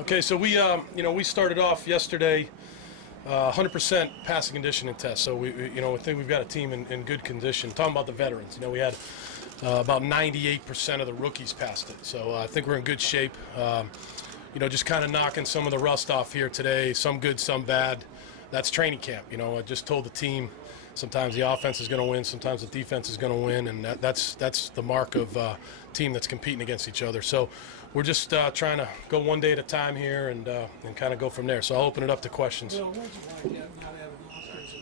Okay, so we started off yesterday 100% passing conditioning test. So we think we've got a team in good condition. Talking about the veterans, we had about 98% of the rookies passed it. So I think we're in good shape. Just kind of knocking some of the rust off here today. Some good, some bad. That's training camp. I just told the team sometimes the offense is going to win, sometimes the defense is going to win, and that's the mark of a team that's competing against each other. So we're just trying to go one day at a time here and kind of go from there. So I'll open it up to questions. Well, what's it like not having offense in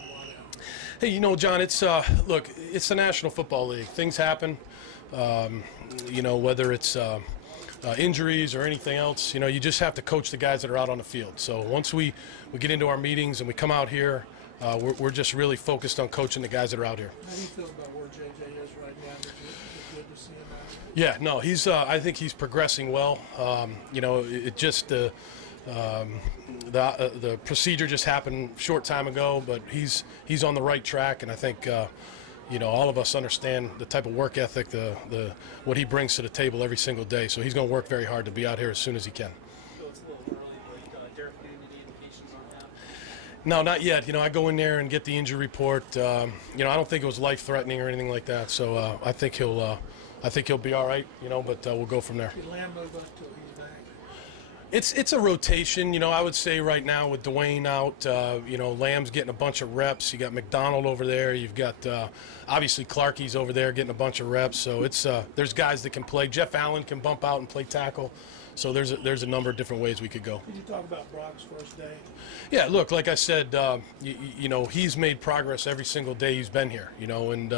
wideout? Hey, John, it's look, it's the National Football League. Things happen. Whether it's injuries or anything else, you just have to coach the guys that are out on the field. So once we get into our meetings and we come out here, we're just really focused on coaching the guys that are out here. How do you feel about where JJ is right now? Is it good to see him out here? Yeah, no, he's. I think he's progressing well. It just the procedure just happened a short time ago, but he's on the right track, and I think all of us understand the type of work ethic, what he brings to the table every single day. So he's going to work very hard to be out here as soon as he can. So it's a little early, but Derek, any indications on that? No, not yet. I go in there and get the injury report. I don't think it was life-threatening or anything like that. So I think he'll be all right. But we'll go from there. Did Lamb move up till he's back? It's a rotation. I would say right now with Dwayne out, Lamb's getting a bunch of reps. You got McDonald over there. You've got obviously Clarkie's over there getting a bunch of reps. So it's there's guys that can play. Jeff Allen can bump out and play tackle. So there's a number of different ways we could go. Can you talk about Brock's first day? Yeah, look, like I said, he's made progress every single day he's been here. And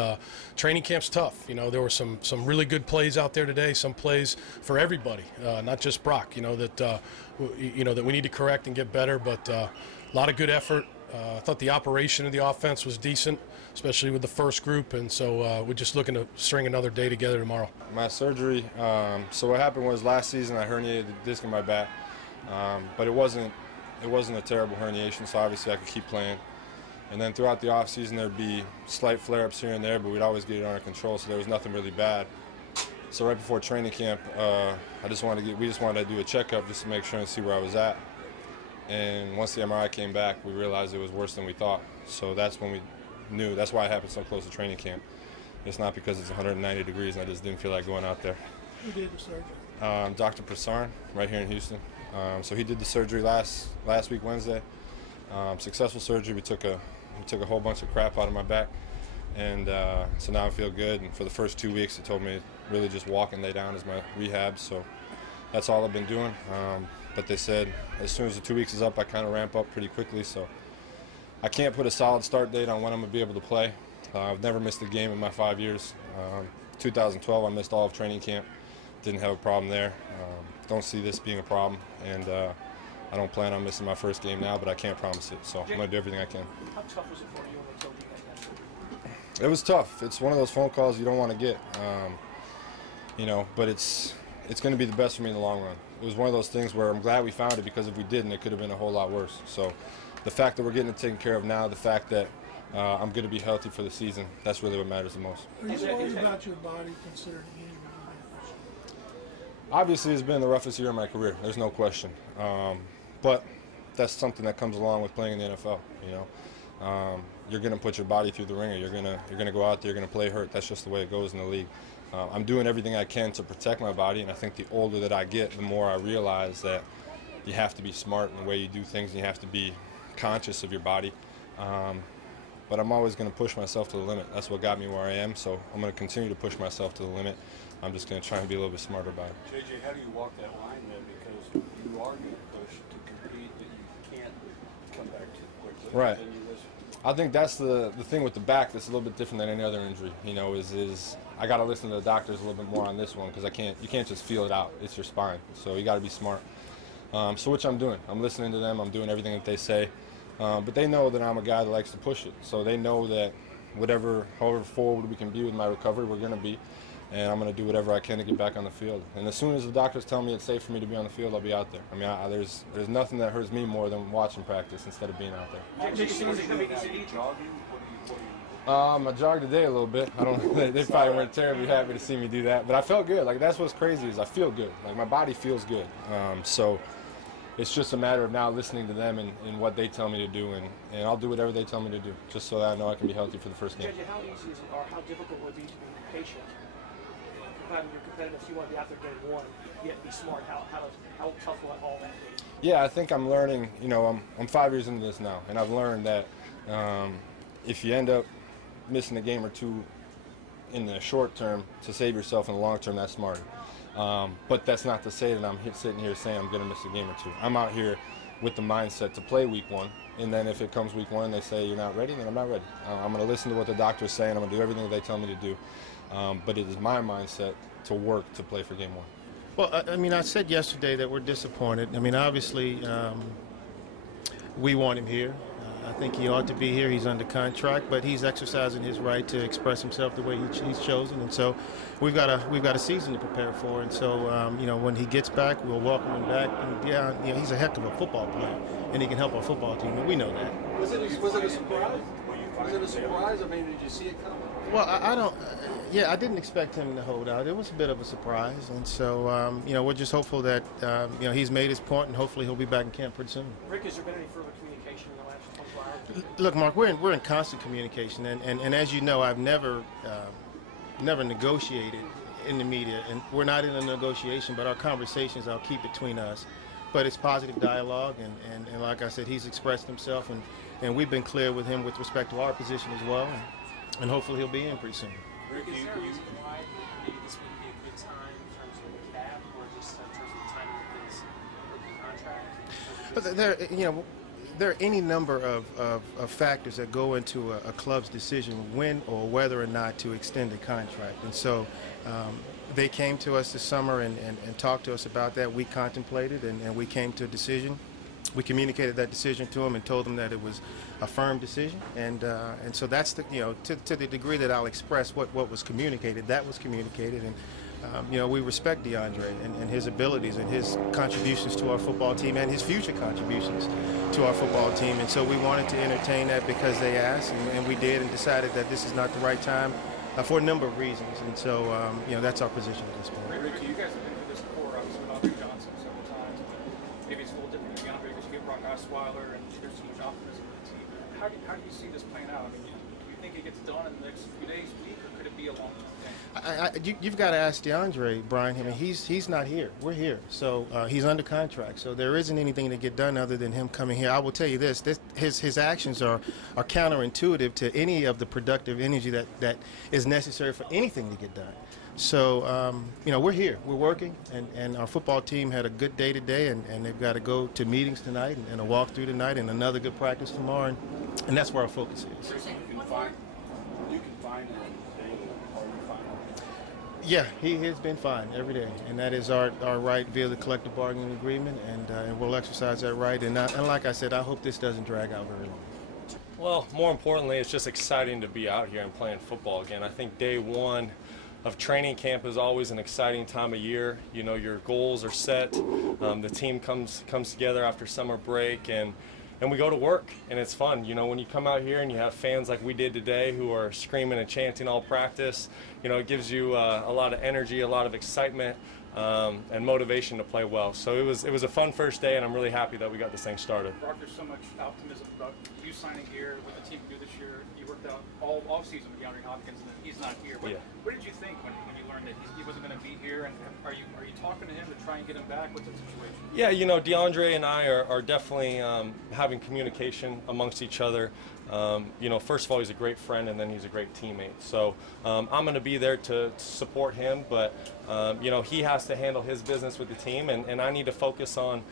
training camp's tough. There were some really good plays out there today. Some plays for everybody, not just Brock. That we need to correct and get better. But a lot of good effort. I thought the operation of the offense was decent, especially with the first group, and so we're just looking to string another day together tomorrow. My surgery, so what happened was last season I herniated the disc in my back, but it wasn't a terrible herniation, so obviously I could keep playing. And then throughout the off season there'd be slight flare-ups here and there, but we'd always get it under control, so there was nothing really bad. So right before training camp, we just wanted to do a checkup just to make sure and see where I was at. And once the MRI came back, we realized it was worse than we thought. So that's when we knew. That's why it happened so close to training camp. It's not because it's 190 degrees and I just didn't feel like going out there. Who did the surgery? Dr. Prasaran, right here in Houston. So he did the surgery last week, Wednesday. Successful surgery. We took a whole bunch of crap out of my back. And so now I feel good. And for the first 2 weeks, he told me really just walk and lay down is my rehab. So that's all I've been doing. But they said as soon as the 2 weeks is up, I kind of ramp up pretty quickly. So I can't put a solid start date on when I'm going to be able to play. I've never missed a game in my 5 years. 2012, I missed all of training camp. Didn't have a problem there. Don't see this being a problem. And I don't plan on missing my first game now, but I can't promise it. So I'm going to do everything I can. How tough was it for you when they told you that? It was tough. It's one of those phone calls you don't want to get. But it's going to be the best for me in the long run. It was one of those things where I'm glad we found it, because if we didn't, it could have been a whole lot worse. So the fact that we're getting it taken care of now, the fact that I'm going to be healthy for the season, that's really what matters the most. Are you worried about your body considering the injury you had? Obviously, it's been the roughest year of my career. There's no question. But that's something that comes along with playing in the NFL. You're going to put your body through the ringer. You're going to go out there. You're going to play hurt. That's just the way it goes in the league. I'm doing everything I can to protect my body, and I think the older that I get, the more I realize that you have to be smart in the way you do things, and you have to be conscious of your body. But I'm always going to push myself to the limit. That's what got me where I am, so I'm going to continue to push myself to the limit. I'm just going to try and be a little bit smarter about it. JJ, how do you walk that line then? Because you are going to push to compete, but you can't come back too quickly. Right. I think that's the thing with the back that's a little bit different than any other injury. Is I got to listen to the doctors a little bit more on this one, because you can't just feel it out. It's your spine, so you got to be smart. So which I'm doing. I'm listening to them. I'm doing everything that they say. But they know that I'm a guy that likes to push it. So they know that however forward we can be with my recovery, we're going to be. And I'm going to do whatever I can to get back on the field. And as soon as the doctors tell me it's safe for me to be on the field, I'll be out there. I mean, there's nothing that hurts me more than watching practice instead of being out there. I jogged today a little bit. They probably weren't terribly happy to see me do that, but I felt good. Like, that's what's crazy is I feel good. Like, my body feels good. So it's just a matter of now listening to them and what they tell me to do, and I'll do whatever they tell me to do, just so that I know I can be healthy for the first game. Judge, how easy is it, or how difficult would it be to be patient? Having your competitive, you want to be out there game one, yet be smart. How tough will all that be? Yeah, I think I'm learning. You know, I'm 5 years into this now, and I've learned that if you end up missing a game or two in the short term to save yourself in the long term, that's smarter. But that's not to say that I'm sitting here saying I'm going to miss a game or two. I'm out here with the mindset to play week one, and then if it comes week one and they say you're not ready, then I'm not ready. I'm going to listen to what the doctor's saying. I'm going to do everything that they tell me to do. But it is my mindset to work to play for game one. Well, I mean, I said yesterday that we're disappointed. I mean, obviously, we want him here. I think he ought to be here. He's under contract, but he's exercising his right to express himself the way he's chosen. And so we've got a season to prepare for. And so, you know, when he gets back, we'll welcome him back. And he's a heck of a football player, and he can help our football team, and we know that. Was it a surprise? Was it a surprise? I mean, did you see it coming? Well, I don't. Yeah, I didn't expect him to hold out. It was a bit of a surprise, and so you know, we're just hopeful that you know, he's made his point, and hopefully he'll be back in camp pretty soon. Rick, has there been any further communication in the last 24 hours? Look, Mark, we're in constant communication, and as you know, I've never negotiated in the media, and we're not in a negotiation, but our conversations I'll keep between us. But it's positive dialogue, and like I said, he's expressed himself, and we've been clear with him with respect to our position as well, and hopefully he'll be in pretty soon. Rick, is there a reason why maybe this would be a good time in terms of the cap, or just in terms of the timing of his rookie contract? There are any number of factors that go into a club's decision when or whether or not to extend a contract. And so they came to us this summer and talked to us about that. We contemplated and we came to a decision. We communicated that decision to them and told them that it was a firm decision. And so that's the, you know, to the degree that I'll express what was communicated, that was communicated. And you know, we respect DeAndre and his abilities and his contributions to our football team and his future contributions to our football team. And so we wanted to entertain that because they asked, and we did, and decided that this is not the right time for a number of reasons. And so, you know, that's our position at this point. Rick, you guys have been through this before, obviously with Andre Johnson several times, but maybe it's a little different with DeAndre because you get Brock Osweiler and there's so much optimism in the team. How do you see this playing out? I mean, do you think it gets done in the next few days, week, or could it be a long-term thing? You've got to ask DeAndre, Brian. I mean, he's not here. We're here. So he's under contract. So there isn't anything to get done other than him coming here. I will tell you this his actions are counterintuitive to any of the productive energy that is necessary for anything to get done. So, you know, we're here. We're working. And our football team had a good day today, and they've got to go to meetings tonight and a walkthrough tonight and another good practice tomorrow. And that's where our focus is. You can find him daily. Are you finding him? Yeah, he has been fine every day, and that is our right via the collective bargaining agreement, and we'll exercise that right. And like I said, I hope this doesn't drag out very long. Well, more importantly, it's just exciting to be out here and playing football again. I think day one of training camp is always an exciting time of year. You know, your goals are set. The team comes together after summer break, and we go to work, and it's fun. You know, when you come out here and you have fans like we did today who are screaming and chanting all practice, you know, it gives you a lot of energy, a lot of excitement, and motivation to play well. So it was a fun first day, and I'm really happy that we got this thing started. Brock, there's so much optimism about you signing here, what the team can do this year. You worked out all offseason with DeAndre Hopkins, and he's not here. What did you think when you learned that he wasn't going to be here? And are you talking to him to try and get him back? What's the situation? Yeah, you know, DeAndre and I are definitely having communication amongst each other. You know, first of all, he's a great friend, and then he's a great teammate. So I'm going to be there to support him, but you know, he has to handle his business with the team, and I need to focus on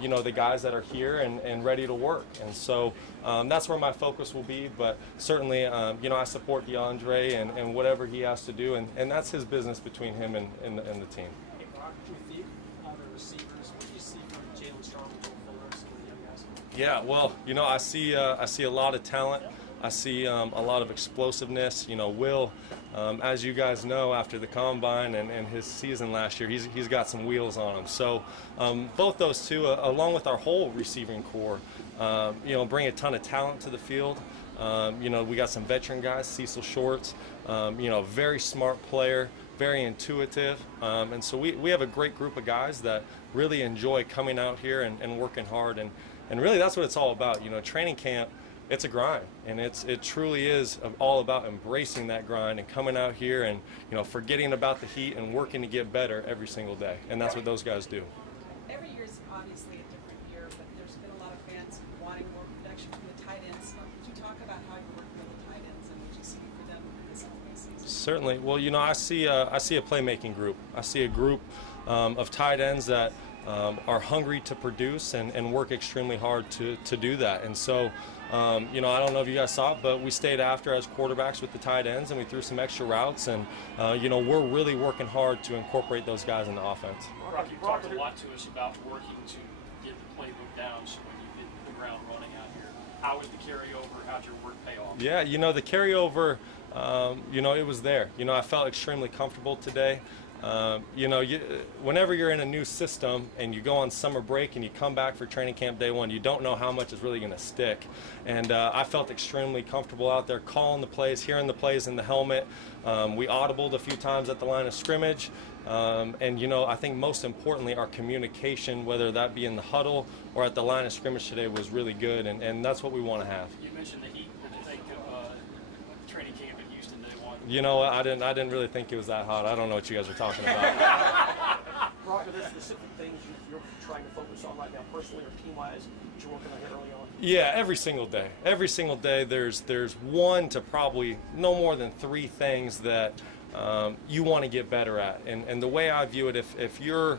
you know, the guys that are here and ready to work. And so that's where my focus will be. But certainly, you know, I support DeAndre and whatever he has to do, and that's his business between him and the team. Hey, Brock, with you, other receivers, what do you see from Jalen Strong and Joel Fuller, some of the young guys? Yeah, well, you know, I see a lot of talent. I see a lot of explosiveness. You know, Will, as you guys know, after the combine and his season last year, he's got some wheels on him. So both those two, along with our whole receiving core, you know, bring a ton of talent to the field. You know, we got some veteran guys, Cecil Shorts, you know, very smart player, very intuitive, and so we have a great group of guys that really enjoy coming out here and working hard, and really that's what it's all about. You know, training camp, it's a grind, and it truly is all about embracing that grind and coming out here and, you know, forgetting about the heat and working to get better every single day, and that's what those guys do. Every year is obviously a different year, but there's been a lot of fans wanting more production from the tight ends. Could you talk about how you're working with the tight ends and what you see for them this upcoming season? Certainly. Well, you know, I see a playmaking group. I see a group of tight ends that are hungry to produce and work extremely hard to do that. And so, you know, I don't know if you guys saw it, but we stayed after as quarterbacks with the tight ends, and we threw some extra routes. And, you know, we're really working hard to incorporate those guys in the offense. Brock, you talked a lot to us about working to get the playbook down so when you hit the ground running out here. How was the carryover? How'd your work pay off? Yeah, you know, the carryover, you know, it was there. You know, I felt extremely comfortable today. You know, whenever you're in a new system and you go on summer break and you come back for training camp day one, you don't know how much is really going to stick. And I felt extremely comfortable out there calling the plays, hearing the plays in the helmet. We audibled a few times at the line of scrimmage. And, you know, I think most importantly, our communication, whether that be in the huddle or at the line of scrimmage today, was really good. And that's what we want to have. You mentioned the heat. What did you think of training camp in Houston day one? You know, I didn't really think it was that hot. I don't know what you guys are talking about. Brock, are there specific things you're trying to focus on right now, personally or team-wise, that you're working on here early on? Yeah, every single day. Every single day, there's one to probably no more than three things that you want to get better at. And the way I view it, if you're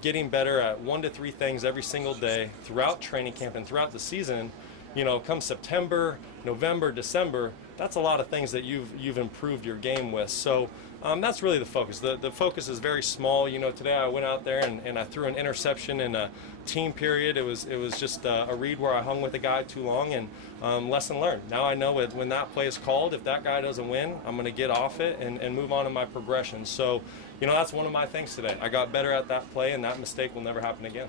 getting better at 1 to 3 things every single day throughout training camp and throughout the season, you know, come September, November, December, that's a lot of things that you've improved your game with. So that's really the focus. The focus is very small. You know, today I went out there and I threw an interception in a team period. It was just a read where I hung with a guy too long, and lesson learned. Now I know when that play is called, if that guy doesn't win, I'm going to get off it and move on in my progression. So, you know, that's one of my things today. I got better at that play, and that mistake will never happen again.